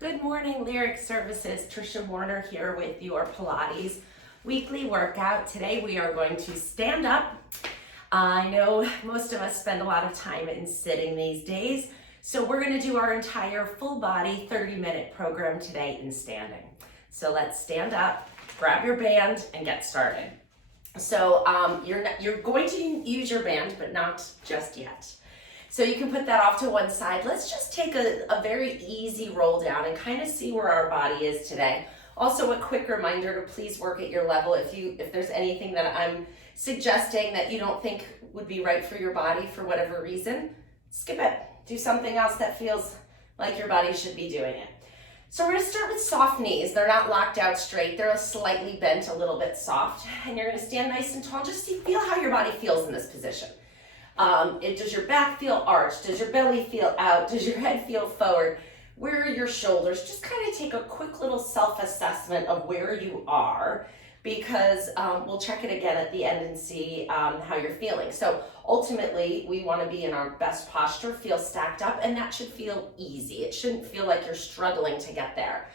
Good morning, Lyric Services. Tricia Warner here with your Pilates weekly workout. Today we are going to stand up. I know most of us spend a lot of time in sitting these days, so we're going to do our entire full body 30-minute program today in standing. So let's stand up, grab your band, and get started. So you're going to use your band, but not just yet. So you can put that off to one side. Let's just take a very easy roll down and kind of see where our body is today. Also, a quick reminder to please work at your level. If there's anything that I'm suggesting that you don't think would be right for your body for whatever reason, skip it. Do something else that feels like your body should be doing it. So we're gonna start with soft knees. They're not locked out straight. They're slightly bent, a little bit soft. And you're gonna stand nice and tall. Just feel how your body feels in this position. Does your back feel arched? Does your belly feel out? Does your head feel forward? Where are your shoulders? Just kind of take a quick little self-assessment of where you are, because we'll check it again at the end and see how you're feeling. So ultimately, we want to be in our best posture, feel stacked up, and that should feel easy. It shouldn't feel like you're struggling to get there.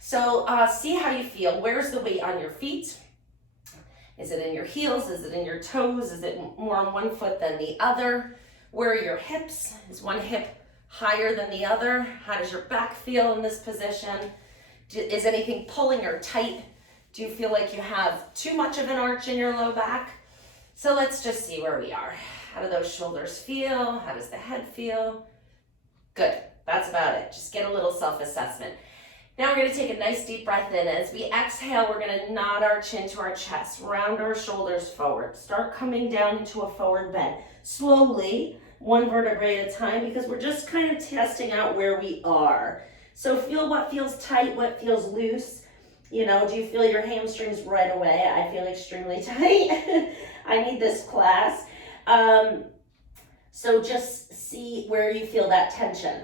So see how you feel. Where's the weight on your feet? Is it in your heels? Is it in your toes? Is it more on one foot than the other? Where are your hips? Is one hip higher than the other? How does your back feel in this position? Is anything pulling or tight? Do you feel like you have too much of an arch in your low back? So let's just see where we are. How do those shoulders feel? How does the head feel? Good, that's about it. Just get a little self-assessment. Now we're going to take a nice deep breath in. As we exhale, we're going to nod our chin to our chest, round our shoulders forward. Start coming down into a forward bend. Slowly, one vertebrae at a time, because we're just kind of testing out where we are. So feel what feels tight, what feels loose. You know, do you feel your hamstrings right away? I feel extremely tight. I need this class. So just see where you feel that tension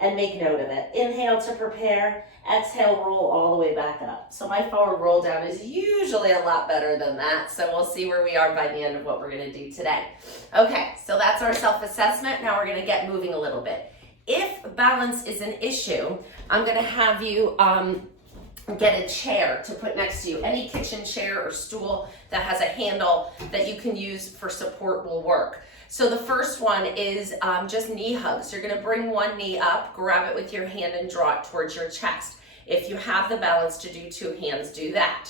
and make note of it. Inhale to prepare, exhale, roll all the way back up. So my forward roll down is usually a lot better than that. So we'll see where we are by the end of what we're gonna do today. Okay, so that's our self-assessment. Now we're gonna get moving a little bit. If balance is an issue, I'm gonna have you get a chair to put next to you. Any kitchen chair or stool that has a handle that you can use for support will work. So the first one is just knee hugs. You're gonna bring one knee up, grab it with your hand and draw it towards your chest. If you have the balance to do two hands, do that.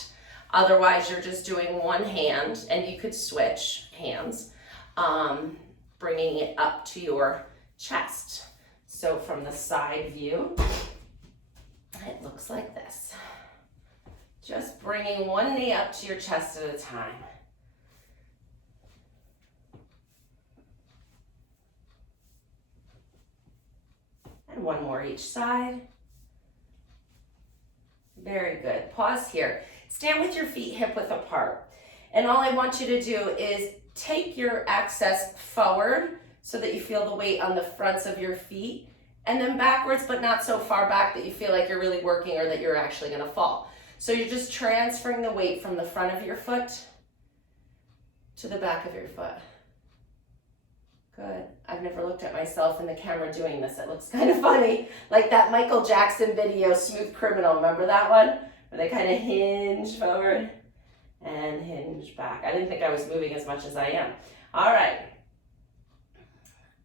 Otherwise, you're just doing one hand, and you could switch hands, bringing it up to your chest. So from the side view, it looks like this. Just bringing one knee up to your chest at a time. And one more each side. Very good. Pause here. Stand with your feet hip width apart. And all I want you to do is take your axis forward so that you feel the weight on the fronts of your feet, and then backwards, but not so far back that you feel like you're really working or that you're actually gonna fall. So you're just transferring the weight from the front of your foot to the back of your foot. Good. I've never looked at myself in the camera doing this. It looks kind of funny. Like that Michael Jackson video, Smooth Criminal. Remember that one? Where they kind of hinge forward and hinge back. I didn't think I was moving as much as I am. All right.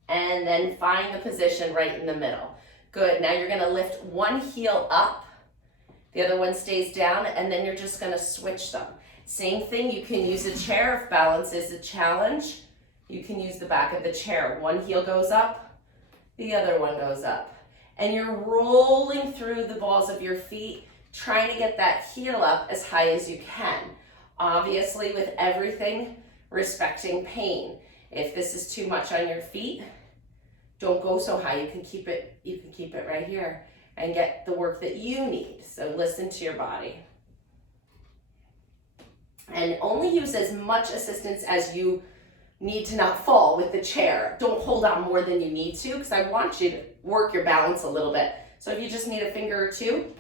And then find the position right in the middle. Good. Now you're going to lift one heel up. The other one stays down, and then you're just going to switch them. Same thing. You can use a chair if balance is a challenge. You can use the back of the chair. One heel goes up, the other one goes up. And you're rolling through the balls of your feet, trying to get that heel up as high as you can. Obviously, with everything, respecting pain. If this is too much on your feet, don't go so high. You can keep it right here and get the work that you need. So listen to your body. And only use as much assistance as you need to not fall with the chair. Don't hold on more than you need to, because I want you to work your balance a little bit. So if you just need a finger or two,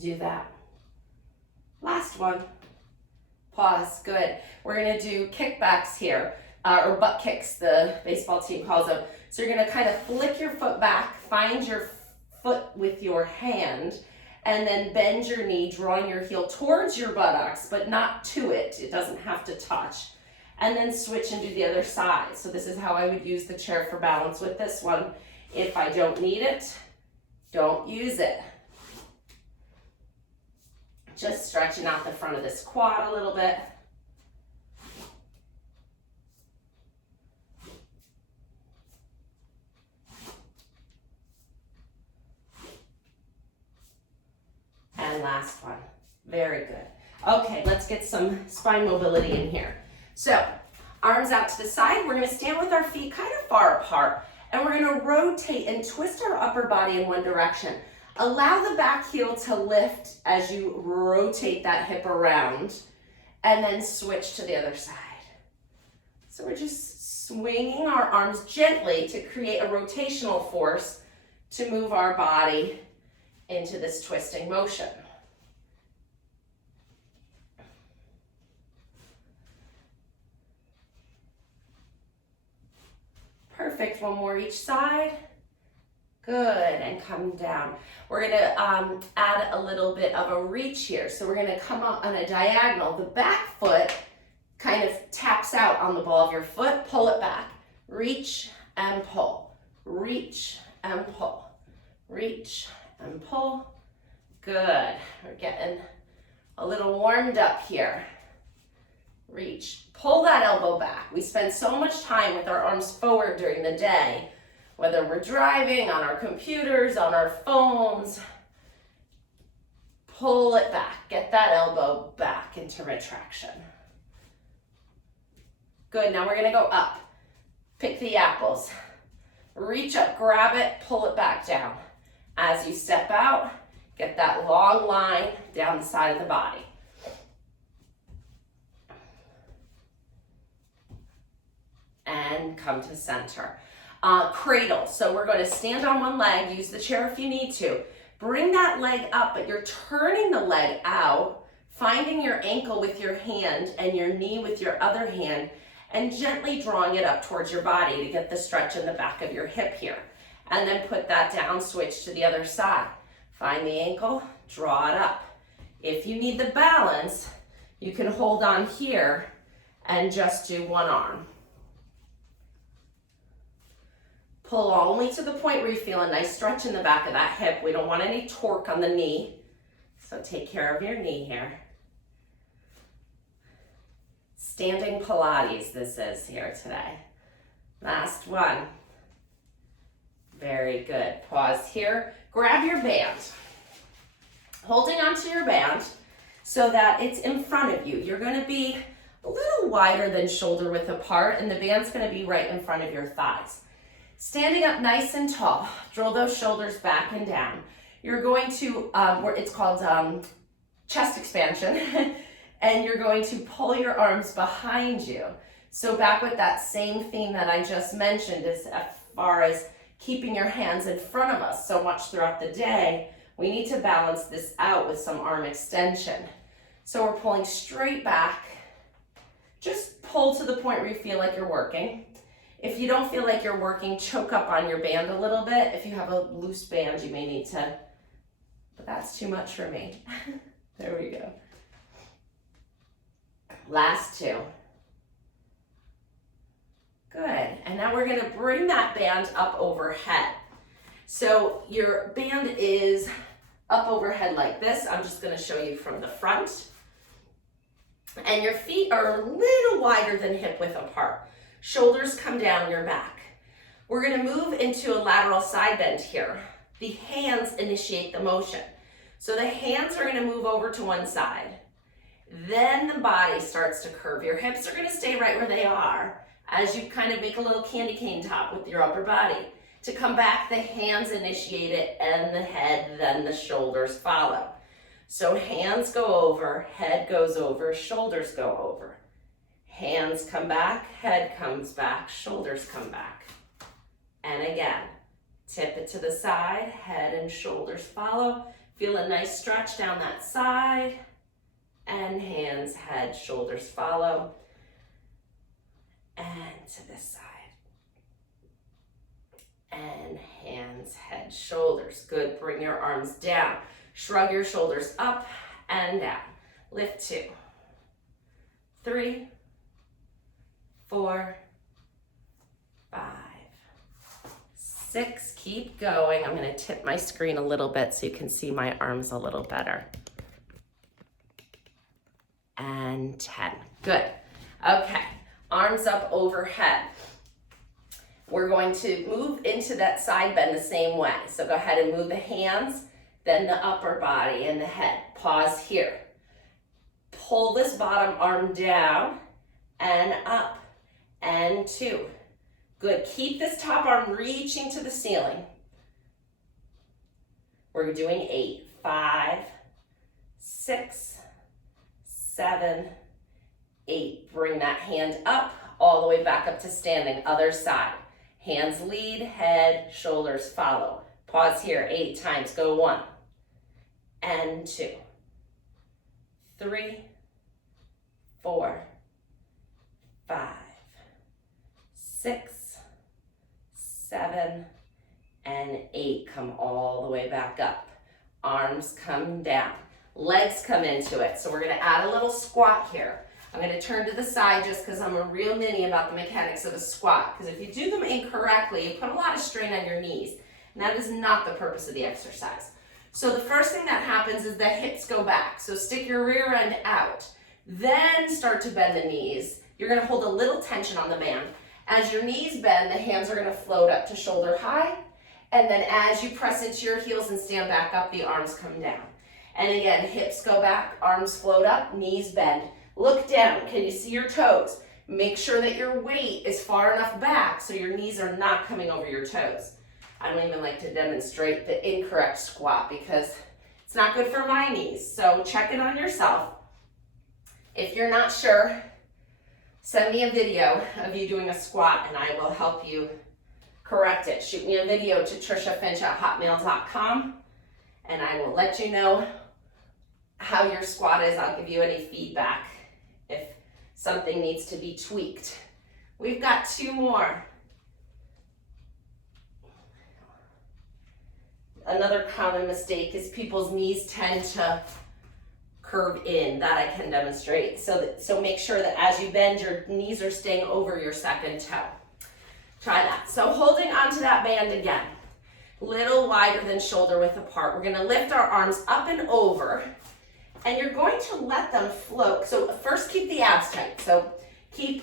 do that. Last one. Pause. Good. We're going to do kickbacks here, or butt kicks, the baseball team calls them. So you're going to kind of flick your foot back, find your foot with your hand, and then bend your knee, drawing your heel towards your buttocks, but not to it. It doesn't have to touch. And then switch and do the other side. So this is how I would use the chair for balance with this one. If I don't need it, don't use it. Just stretching out the front of this quad a little bit. And last one. Very good. Okay, let's get some spine mobility in here. So, arms out to the side. We're going to stand with our feet kind of far apart, and we're going to rotate and twist our upper body in one direction. Allow the back heel to lift as you rotate that hip around, and then switch to the other side. So we're just swinging our arms gently to create a rotational force to move our body into this twisting motion. Perfect, one more each side. Good, and come down. We're gonna add a little bit of a reach here. So we're gonna come up on a diagonal. The back foot kind of taps out on the ball of your foot. Pull it back. Reach and pull. Reach and pull. Reach and pull. Good, we're getting a little warmed up here. Reach, pull that elbow back. We spend so much time with our arms forward during the day, whether we're driving, on our computers, on our phones. Pull it back, get that elbow back into retraction. Good, now we're gonna go up. Pick the apples. Reach up, grab it, pull it back down. As you step out, get that long line down the side of the body. And come to center. Cradle, so we're going to stand on one leg, use the chair if you need to. Bring that leg up, but you're turning the leg out, finding your ankle with your hand and your knee with your other hand, and gently drawing it up towards your body to get the stretch in the back of your hip here. And then put that down, switch to the other side. Find the ankle, draw it up. If you need the balance, you can hold on here and just do one arm. Pull only to the point where you feel a nice stretch in the back of that hip. We don't want any torque on the knee, so take care of your knee here. Standing Pilates this is here today. Last one. Very good. Pause here. Grab your band. Holding onto your band so that it's in front of you. You're going to be a little wider than shoulder width apart, and the band's going to be right in front of your thighs. Standing up nice and tall, draw those shoulders back and down. You're going to, it's called chest expansion, and you're going to pull your arms behind you. So back with that same theme that I just mentioned, as far as keeping your hands in front of us so much throughout the day, we need to balance this out with some arm extension. So we're pulling straight back. Just pull to the point where you feel like you're working. If you don't feel like you're working, choke up on your band a little bit. If you have a loose band, you may need to, but that's too much for me. There we go. Last two. Good, and now we're gonna bring that band up overhead. So your band is up overhead like this. I'm just gonna show you from the front. And your feet are a little wider than hip width apart. Shoulders come down your back. We're gonna move into a lateral side bend here. The hands initiate the motion. So the hands are gonna move over to one side. Then the body starts to curve. Your hips are gonna stay right where they are as you kind of make a little candy cane top with your upper body. To come back, the hands initiate it, and the head, then the shoulders follow. So hands go over, head goes over, shoulders go over. Hands come back, head comes back, shoulders come back. And again, tip it to the side, head and shoulders follow. Feel a nice stretch down that side. And hands, head, shoulders follow. And to this side. and hands, head, shoulders. Good, bring your arms down. Shrug your shoulders up and down. Lift 2, 3, 4, 5, 6. Keep going. I'm going to tip my screen a little bit so you can see my arms a little better. And 10. Good. Okay. Arms up overhead. We're going to move into that side bend the same way. So go ahead and move the hands, then the upper body and the head. Pause here. Pull this bottom arm down and up and 2. Good. Keep this top arm reaching to the ceiling. We're doing 8. 5, 6, 7, 8. Bring that hand up all the way back up to standing. Other side. Hands lead, head, shoulders follow. Pause here 8 times. Go 1 and 2, 3, 4, 5, 6, 7, and 8. Come all the way back up. Arms come down. Legs come into it. So we're going to add a little squat here. I'm going to turn to the side just because I'm a real ninny about the mechanics of a squat. Because if you do them incorrectly, you put a lot of strain on your knees. And that is not the purpose of the exercise. So the first thing that happens is the hips go back. So stick your rear end out. Then start to bend the knees. You're going to hold a little tension on the band. As your knees bend, the hands are going to float up to shoulder high. And then as you press into your heels and stand back up, the arms come down. And again, hips go back, arms float up, knees bend. Look down. Can you see your toes? Make sure that your weight is far enough back so your knees are not coming over your toes. I don't even like to demonstrate the incorrect squat because it's not good for my knees. So check it on yourself. If you're not sure, send me a video of you doing a squat and I will help you correct it. Shoot me a video to triciafinch@hotmail.com and I will let you know how your squat is. I'll give you any feedback if something needs to be tweaked. We've got 2 more. Another common mistake is people's knees tend to curve in. That I can demonstrate. So make sure that as you bend, your knees are staying over your second toe. Try that. So holding onto that band again. Little wider than shoulder width apart. We're going to lift our arms up and over. And you're going to let them float. So first keep the abs tight. So keep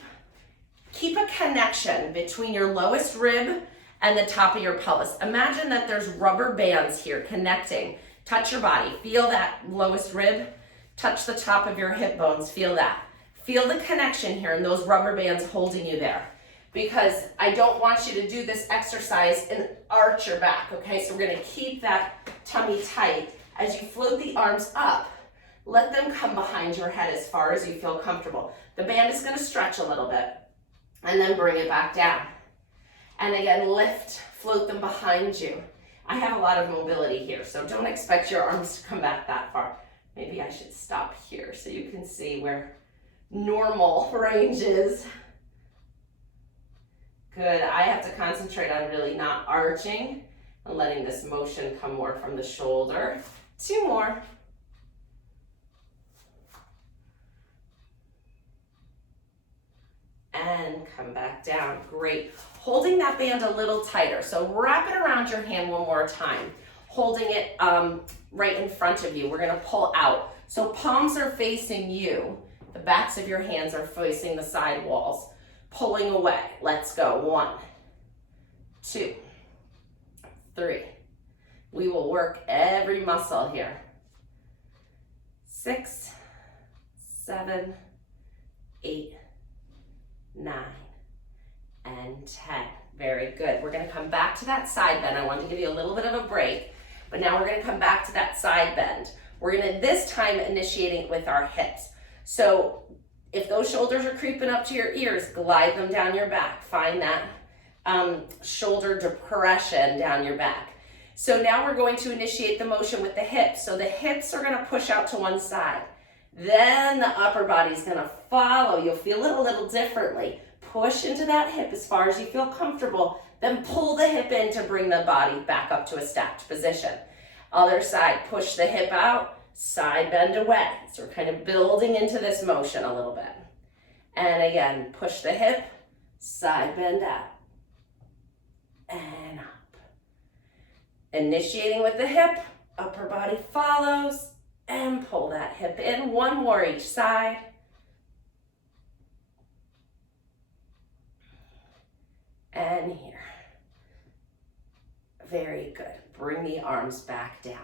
a connection between your lowest rib and the top of your pelvis. Imagine that there's rubber bands here connecting. Touch your body. Feel that lowest rib. Touch the top of your hip bones. Feel that. Feel the connection here and those rubber bands holding you there. Because I don't want you to do this exercise and arch your back, okay? So we're going to keep that tummy tight. As you float the arms up, let them come behind your head as far as you feel comfortable. The band is going to stretch a little bit and then bring it back down. And again, lift, float them behind you. I have a lot of mobility here, so don't expect your arms to come back that far. Maybe I should stop here so you can see where normal range is. Good. I have to concentrate on really not arching and letting this motion come more from the shoulder. 2 more. And come back down. Great. Holding that band a little tighter. So wrap it around your hand one more time. Holding it right in front of you. We're going to pull out. So palms are facing you. The backs of your hands are facing the side walls. Pulling away. Let's go. 1, 2, 3. We will work every muscle here. 6, 7, 8, 9, and 10. Very good. We're going to come back to that side bend. I wanted to give you a little bit of a break, but now we're going to come back to that side bend. We're going to this time initiating with our hips. So if those shoulders are creeping up to your ears, glide them down your back. Find that shoulder depression down your back. So now we're going to initiate the motion with the hips. So the hips are going to push out to one side. Then the upper body is going to follow. You'll feel it a little differently. Push into that hip as far as you feel comfortable. Then pull the hip in to bring the body back up to a stacked position. Other side, push the hip out, side bend away. So we're kind of building into this motion a little bit. And again, push the hip, side bend out, and up. Initiating with the hip, upper body follows, and pull that hip in. One more each side. And here. Very good. Bring the arms back down.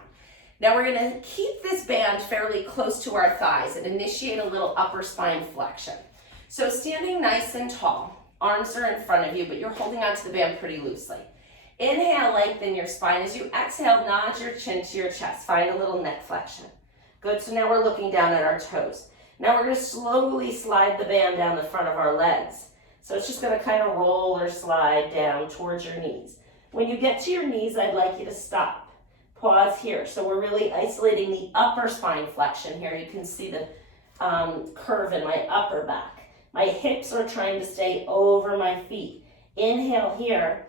Now we're going to keep this band fairly close to our thighs and initiate a little upper spine flexion. So standing nice and tall, arms are in front of you, but you're holding onto the band pretty loosely. Inhale, lengthen your spine. As you exhale, nod your chin to your chest. Find a little neck flexion. Good, so now we're looking down at our toes. Now we're going to slowly slide the band down the front of our legs. So it's just going to kind of roll or slide down towards your knees. When you get to your knees, I'd like you to stop. Pause here. So we're really isolating the upper spine flexion here. You can see the curve in my upper back. My hips are trying to stay over my feet. Inhale here.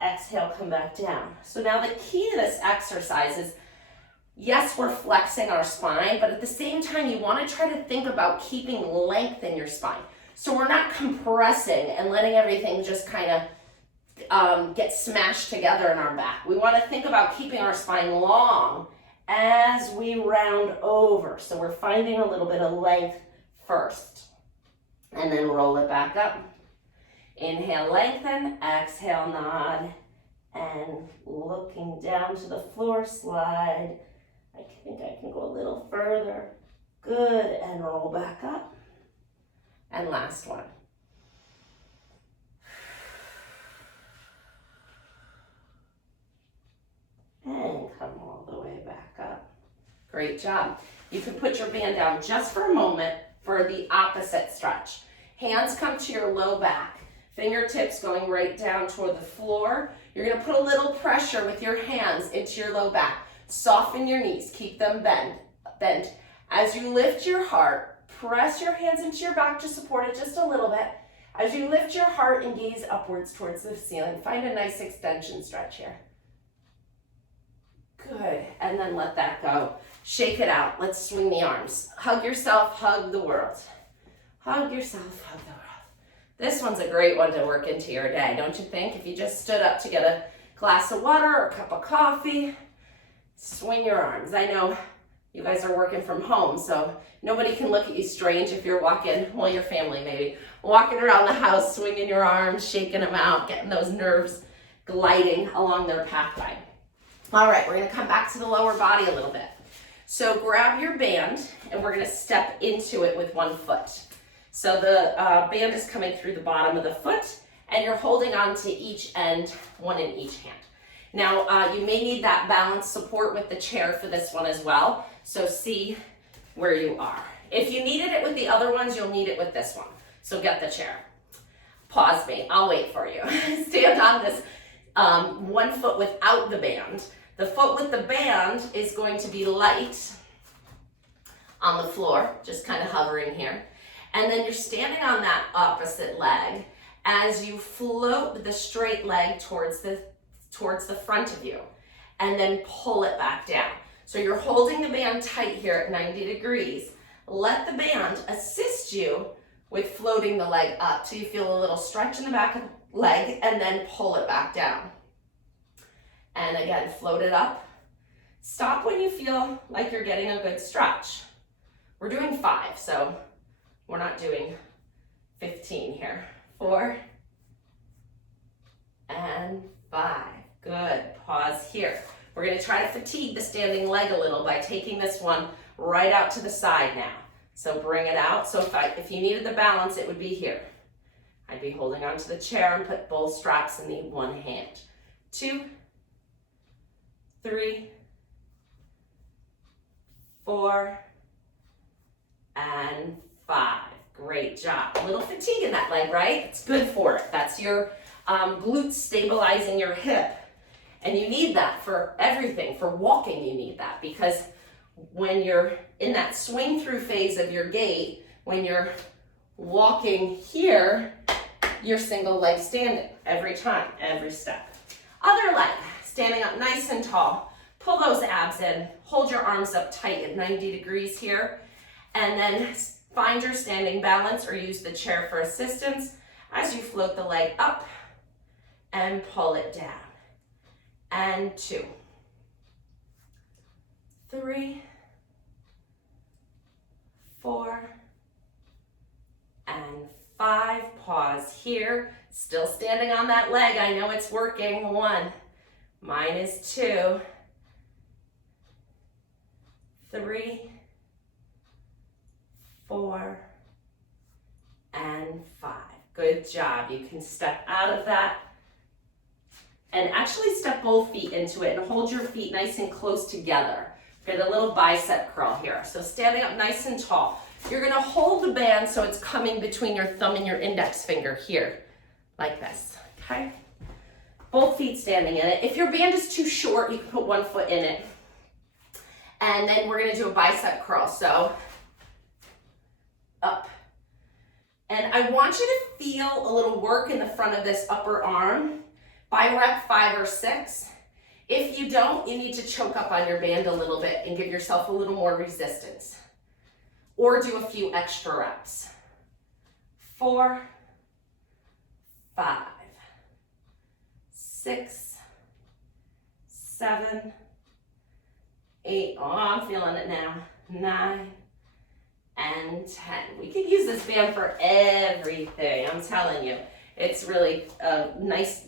Exhale, come back down. So now the key to this exercise is, yes, we're flexing our spine, but at the same time, you want to try to think about keeping length in your spine. So we're not compressing and letting everything just kind of get smashed together in our back. We want to think about keeping our spine long as we round over. So we're finding a little bit of length first. And then roll it back up. Inhale, lengthen. Exhale, nod. And looking down to the floor, slide. I think I can go a little further. Good. And roll back up. And last one. And come all the way back up. Great job. You can put your band down just for a moment for the opposite stretch. Hands come to your low back. Fingertips going right down toward the floor. You're going to put a little pressure with your hands into your low back. Soften your knees. Keep them bent. As you lift your heart, press your hands into your back to support it just a little bit. As you lift your heart and gaze upwards towards the ceiling, find a nice extension stretch here. Good, and then let that go. Shake it out. Let's swing the arms. Hug yourself, hug the world. Hug yourself, hug the world. This one's a great one to work into your day, don't you think? If you just stood up to get a glass of water or a cup of coffee, swing your arms. I know you guys are working from home, so nobody can look at you strange if you're walking, well, your family maybe, walking around the house, swinging your arms, shaking them out, getting those nerves gliding along their pathway. All right, we're gonna come back to the lower body a little bit. So grab your band and we're gonna step into it with one foot. So the band is coming through the bottom of the foot and you're holding on to each end, one in each hand. Now you may need that balance support with the chair for this one as well. So see where you are. If you needed it with the other ones, you'll need it with this one. So get the chair. Pause me, I'll wait for you. Stand on this one foot without the band. The foot with the band is going to be light on the floor, just kind of hovering here. And then you're standing on that opposite leg as you float the straight leg towards the front of you, and then pull it back down. So you're holding the band tight here at 90 degrees. Let the band assist you with floating the leg up so you feel a little stretch in the back of the leg, and then pull it back down. And again, float it up. Stop when you feel like you're getting a good stretch. We're doing 5, so we're not doing 15 here. 4 and 5. Good. Pause here. We're going to try to fatigue the standing leg a little by taking this one right out to the side now. So bring it out. So if you needed the balance, it would be here. I'd be holding onto the chair and put both straps in the one hand. 2, 3, 4, and 5. Great job. A little fatigue in that leg, right? It's good for it. That's your glutes stabilizing your hip. And you need that for everything. For walking, you need that, because when you're in that swing through phase of your gait, when you're walking here, your single leg standing every time, every step. Other leg, standing up nice and tall. Pull those abs in, hold your arms up tight at 90 degrees here, and then find your standing balance or use the chair for assistance as you float the leg up and pull it down. And 2, 3, 4, and 5. Pause here. Still standing on that leg. I know it's working. 1, mine is 2, 3, 4, and 5. Good job. You can step out of that and actually step both feet into it and hold your feet nice and close together. Get a little bicep curl here. So standing up nice and tall. You're gonna hold the band so it's coming between your thumb and your index finger here, like this, okay? Both feet standing in it. If your band is too short, you can put one foot in it. And then we're gonna do a bicep curl. So up. And I want you to feel a little work in the front of this upper arm by rep 5 or 6. If you don't, you need to choke up on your band a little bit and give yourself a little more resistance. Or do a few extra reps. 4, 5, 6, 7, 8. Oh, I'm feeling it now. 9, and 10. We could use this band for everything, I'm telling you. It's really a nice,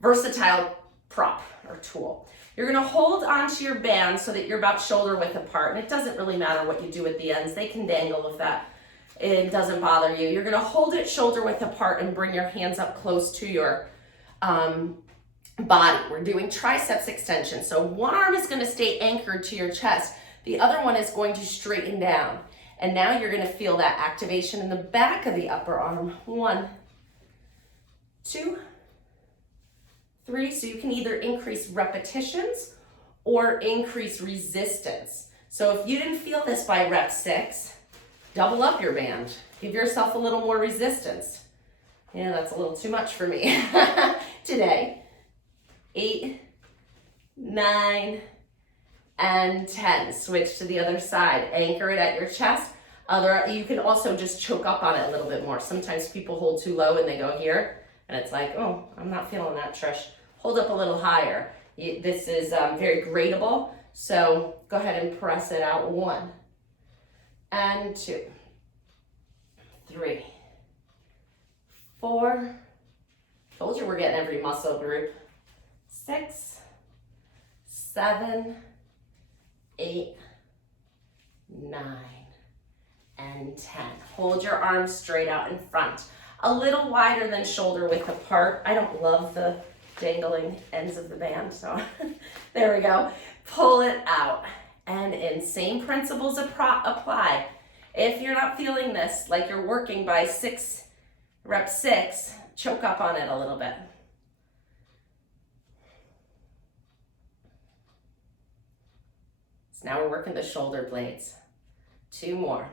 versatile prop or tool. You're gonna hold onto your band so that you're about shoulder width apart, and it doesn't really matter what you do at the ends. They can dangle if that it doesn't bother you. You're gonna hold it shoulder width apart and bring your hands up close to your body. We're doing triceps extension. So one arm is gonna stay anchored to your chest. The other one is going to straighten down. And now you're gonna feel that activation in the back of the upper arm. 1, 2, 3. So you can either increase repetitions or increase resistance. So if you didn't feel this by rep 6, double up your band. Give yourself a little more resistance. Yeah, that's a little too much for me today. 8, 9, and 10. Switch to the other side. Anchor it at your chest. You can also just choke up on it a little bit more. Sometimes people hold too low and they go here, and it's like, oh, I'm not feeling that, Trish. Hold up a little higher. This is very gradable, so go ahead and press it out. 1, and 2, 3, 4. Told you we're getting every muscle group. 6, 7, 8, 9, and 10. Hold your arms straight out in front. A little wider than shoulder width apart. I don't love the dangling ends of the band, so there we go. Pull it out and in. Same principles apply. If you're not feeling this, like you're working by rep 6, choke up on it a little bit. So now we're working the shoulder blades. 2 more.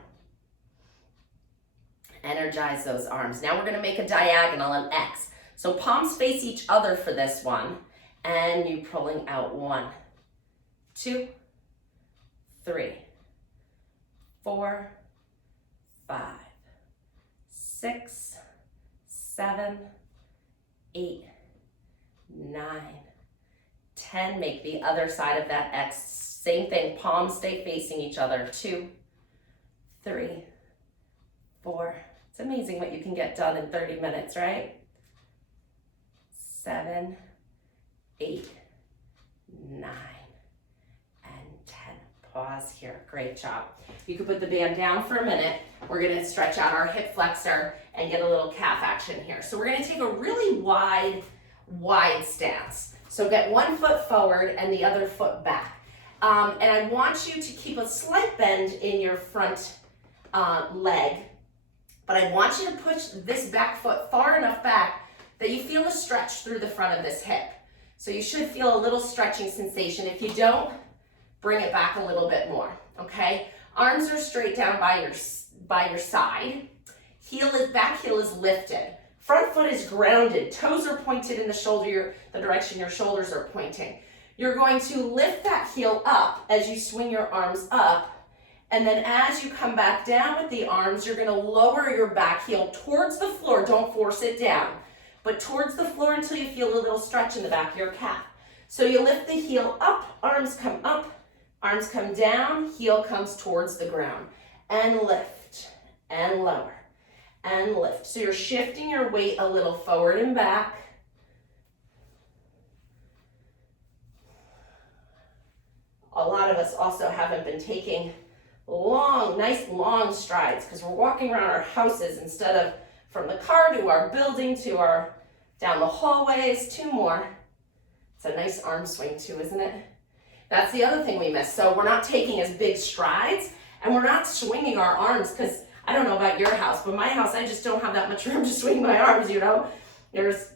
Energize those arms. Now we're gonna make a diagonal, an X. So palms face each other for this one, and you pulling out. 1, 2, 3, 4, 5, 6, 7, 8, 9, 10. Make the other side of that X. Same thing, palms stay facing each other. 2, 3, 4. It's amazing what you can get done in 30 minutes, right? 7, 8, 9, and 10. Pause here. Great job. You can put the band down for a minute. We're going to stretch out our hip flexor and get a little calf action here. So we're going to take a really wide stance. So get one foot forward and the other foot back. And I want you to keep a slight bend in your front leg, but I want you to push this back foot far enough back that you feel a stretch through the front of this hip. So you should feel a little stretching sensation. If you don't, bring it back a little bit more, okay? Arms are straight down by your side. Back heel is lifted. Front foot is grounded. Toes are pointed in the direction your shoulders are pointing. You're going to lift that heel up as you swing your arms up. And then as you come back down with the arms, you're going to lower your back heel towards the floor. Don't force it down, but towards the floor until you feel a little stretch in the back of your calf. So you lift the heel up, arms come up, arms come down, heel comes towards the ground. And lift, and lower, and lift. So you're shifting your weight a little forward and back. A lot of us also haven't been taking nice long strides because we're walking around our houses instead of from the car to our building to down the hallways. 2 more. It's a nice arm swing too, isn't it? That's the other thing we miss. So we're not taking as big strides and we're not swinging our arms because I don't know about your house, but my house, I just don't have that much room to swing my arms, you know? There's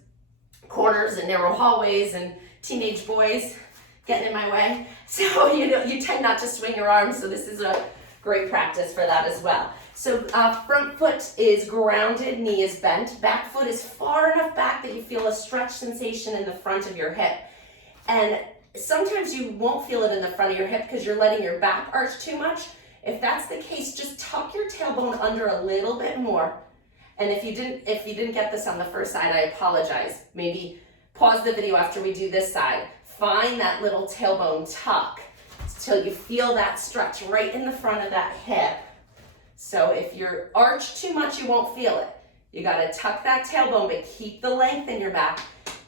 corners and narrow hallways and teenage boys getting in my way. So, you tend not to swing your arms. So this is a great practice for that as well. So front foot is grounded, knee is bent. Back foot is far enough back that you feel a stretch sensation in the front of your hip. And sometimes you won't feel it in the front of your hip because you're letting your back arch too much. If that's the case, just tuck your tailbone under a little bit more. And if you didn't get this on the first side, I apologize. Maybe pause the video after we do this side. Find that little tailbone tuck till you feel that stretch right in the front of that hip. So if you're arched too much, you won't feel it. You gotta tuck that tailbone, but keep the length in your back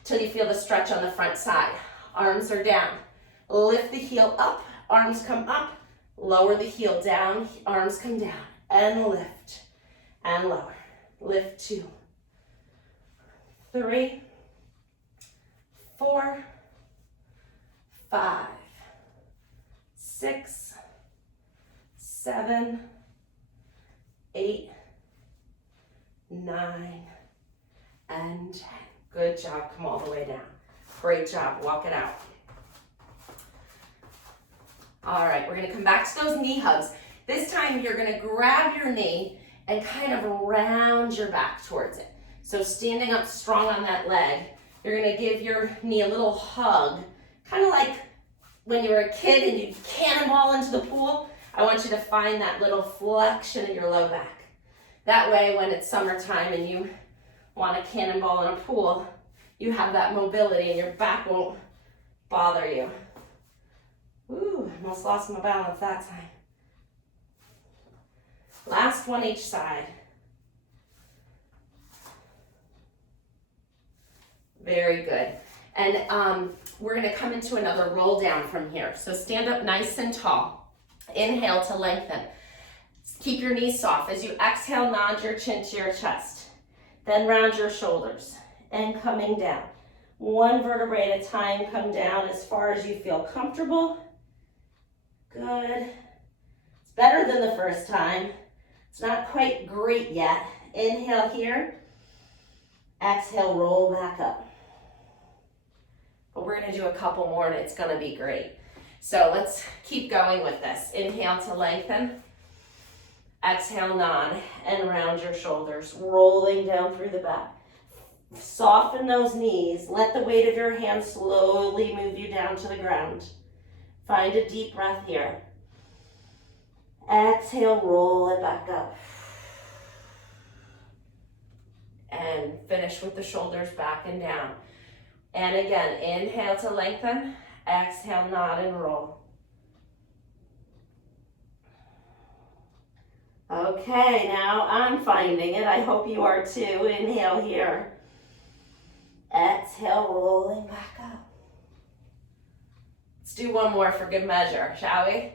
till you feel the stretch on the front side. Arms are down. Lift the heel up, arms come up. Lower the heel down, arms come down. And lift, and lower. Lift 2, 3, 4, 5, 6, 7, 8, 9, and 10. Good job. Come all the way down. Great job. Walk it out. All right, we're going to come back to those knee hugs. This time you're going to grab your knee and kind of round your back towards it. So standing up strong on that leg, you're going to give your knee a little hug, kind of like when you were a kid and you cannonball into the pool. I want you to find that little flexion in your low back. That way, when it's summertime and you want to cannonball in a pool, you have that mobility and your back won't bother you. Ooh, almost lost my balance that time. Last one each side. Very good. And we're going to come into another roll down from here. So stand up nice and tall. Inhale to lengthen. Keep your knees soft. As you exhale, nod your chin to your chest. Then round your shoulders and coming down. 1 vertebrae at a time, come down as far as you feel comfortable. Good. It's better than the first time. It's not quite great yet. Inhale here. Exhale, roll back up. But we're going to do a couple more and it's going to be great. So let's keep going with this. Inhale to lengthen. Exhale, nod and round your shoulders, rolling down through the back. Soften those knees. Let the weight of your hands slowly move you down to the ground. Find a deep breath here. Exhale, roll it back up. And finish with the shoulders back and down. And again, inhale to lengthen. Exhale, nod and roll. Okay, now I'm finding it. I hope you are too. Inhale here. Exhale, rolling back up. Let's do one more for good measure, shall we?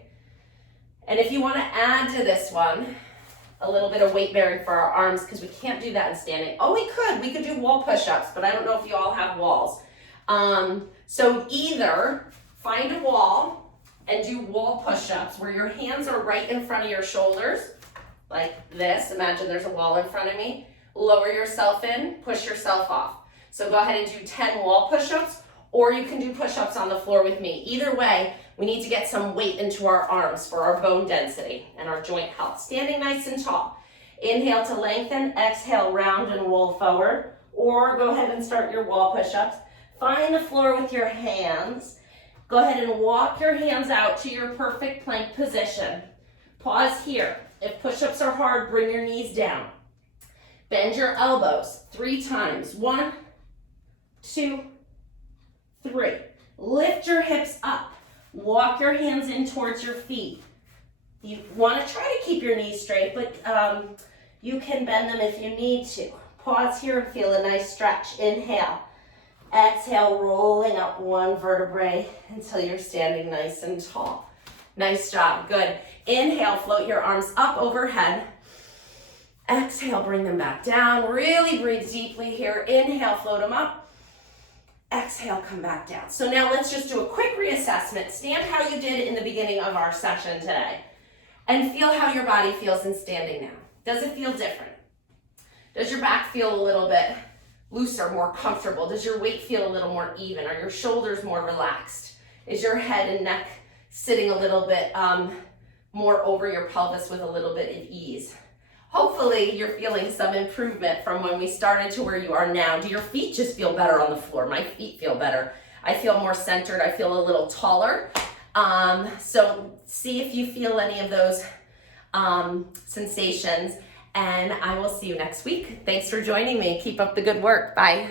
And if you want to add to this one, a little bit of weight bearing for our arms, because we can't do that in standing. Oh, we could do wall push-ups, but I don't know if you all have walls. So either find a wall and do wall push-ups where your hands are right in front of your shoulders, like this. Imagine there's a wall in front of me. Lower yourself in, push yourself off. So go ahead and do 10 wall push-ups, or you can do push-ups on the floor with me. Either way, we need to get some weight into our arms for our bone density and our joint health. Standing nice and tall. Inhale to lengthen, exhale, round and roll forward, or go ahead and start your wall push-ups. Find the floor with your hands. Go ahead and walk your hands out to your perfect plank position. Pause here. If push-ups are hard, bring your knees down. Bend your elbows 3 times. 1, 2, 3. Lift your hips up. Walk your hands in towards your feet. You want to try to keep your knees straight, but you can bend them if you need to. Pause here and feel a nice stretch. Inhale. Exhale, rolling up 1 vertebrae until you're standing nice and tall. Nice job, good. Inhale, float your arms up overhead. Exhale, bring them back down. Really breathe deeply here. Inhale, float them up. Exhale, come back down. So now let's just do a quick reassessment. Stand how you did in the beginning of our session today. And feel how your body feels in standing now. Does it feel different? Does your back feel a little bit looser, more comfortable? Does your weight feel a little more even? Are your shoulders more relaxed? Is your head and neck sitting a little bit more over your pelvis with a little bit of ease? Hopefully you're feeling some improvement from when we started to where you are now. Do your feet just feel better on the floor? My feet feel better. I feel more centered. I feel a little taller. So see if you feel any of those sensations, and I will see you next week. Thanks for joining me. Keep up the good work. Bye.